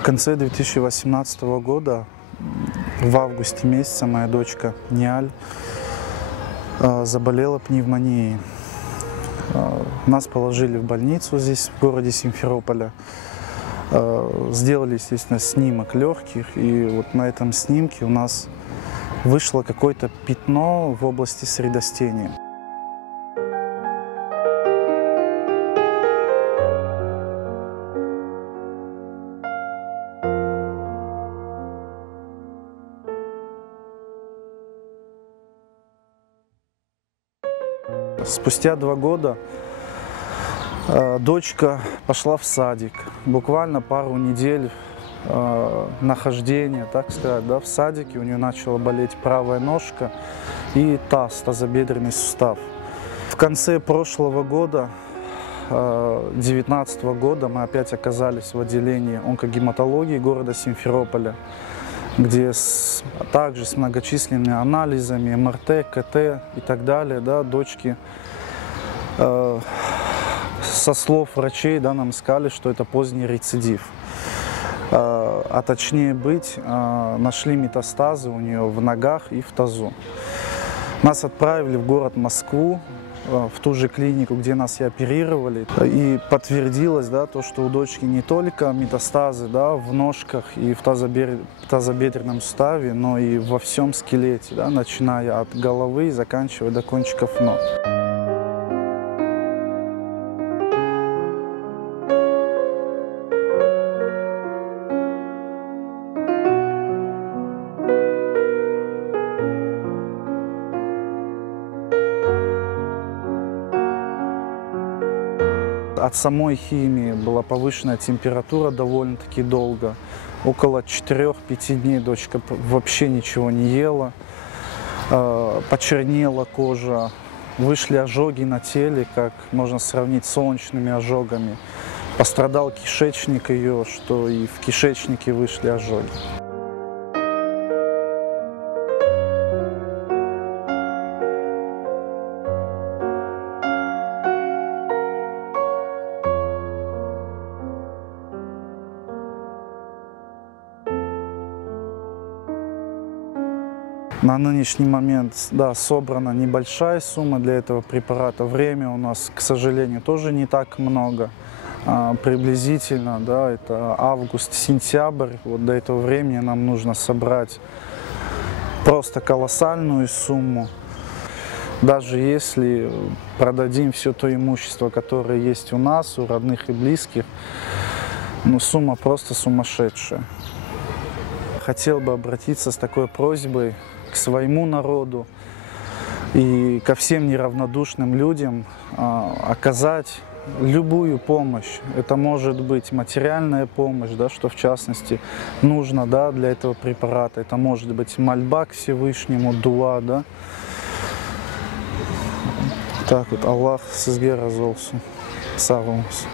В конце 2018 года, в августе месяце, моя дочка Ниаль заболела пневмонией. Нас положили в больницу здесь, в городе Симферополя. Сделали, естественно, снимок легких, и вот на этом снимке у нас вышло какое-то пятно в области средостения. Спустя 2 года дочка пошла в садик. Буквально пару недель нахождения, так сказать, в садике у нее начала болеть правая ножка и таз, тазобедренный сустав. В конце прошлого года, 2019 года, мы опять оказались в отделении онкогематологии города Симферополя, где также с многочисленными анализами, МРТ, КТ и так далее, дочки, со слов врачей, нам сказали, что это поздний рецидив. А точнее быть, нашли метастазы у нее в ногах и в тазу. Нас отправили в город Москву, в ту же клинику, где нас и оперировали. И подтвердилось, то, что у дочки не только метастазы в ножках и в тазобедренном суставе, но и во всем скелете, начиная от головы и заканчивая до кончиков ног. От самой химии была повышенная температура довольно-таки долго. Около 4-5 дней дочка вообще ничего не ела. Почернела кожа, вышли ожоги на теле, как можно сравнить с солнечными ожогами. Пострадал кишечник ее, что и в кишечнике вышли ожоги. На нынешний момент, собрана небольшая сумма для этого препарата. Время у нас, к сожалению, тоже не так много. Приблизительно, это август-сентябрь. Вот до этого времени нам нужно собрать просто колоссальную сумму. Даже если продадим все то имущество, которое есть у нас, у родных и близких, сумма просто сумасшедшая. Хотел бы обратиться с такой просьбой к своему народу и ко всем неравнодушным людям оказать любую помощь. Это может быть материальная помощь, что в частности нужно для этого препарата. Это может быть мольба к Всевышнему, дуа. Так вот, Аллах сизге разолсун. Савамус.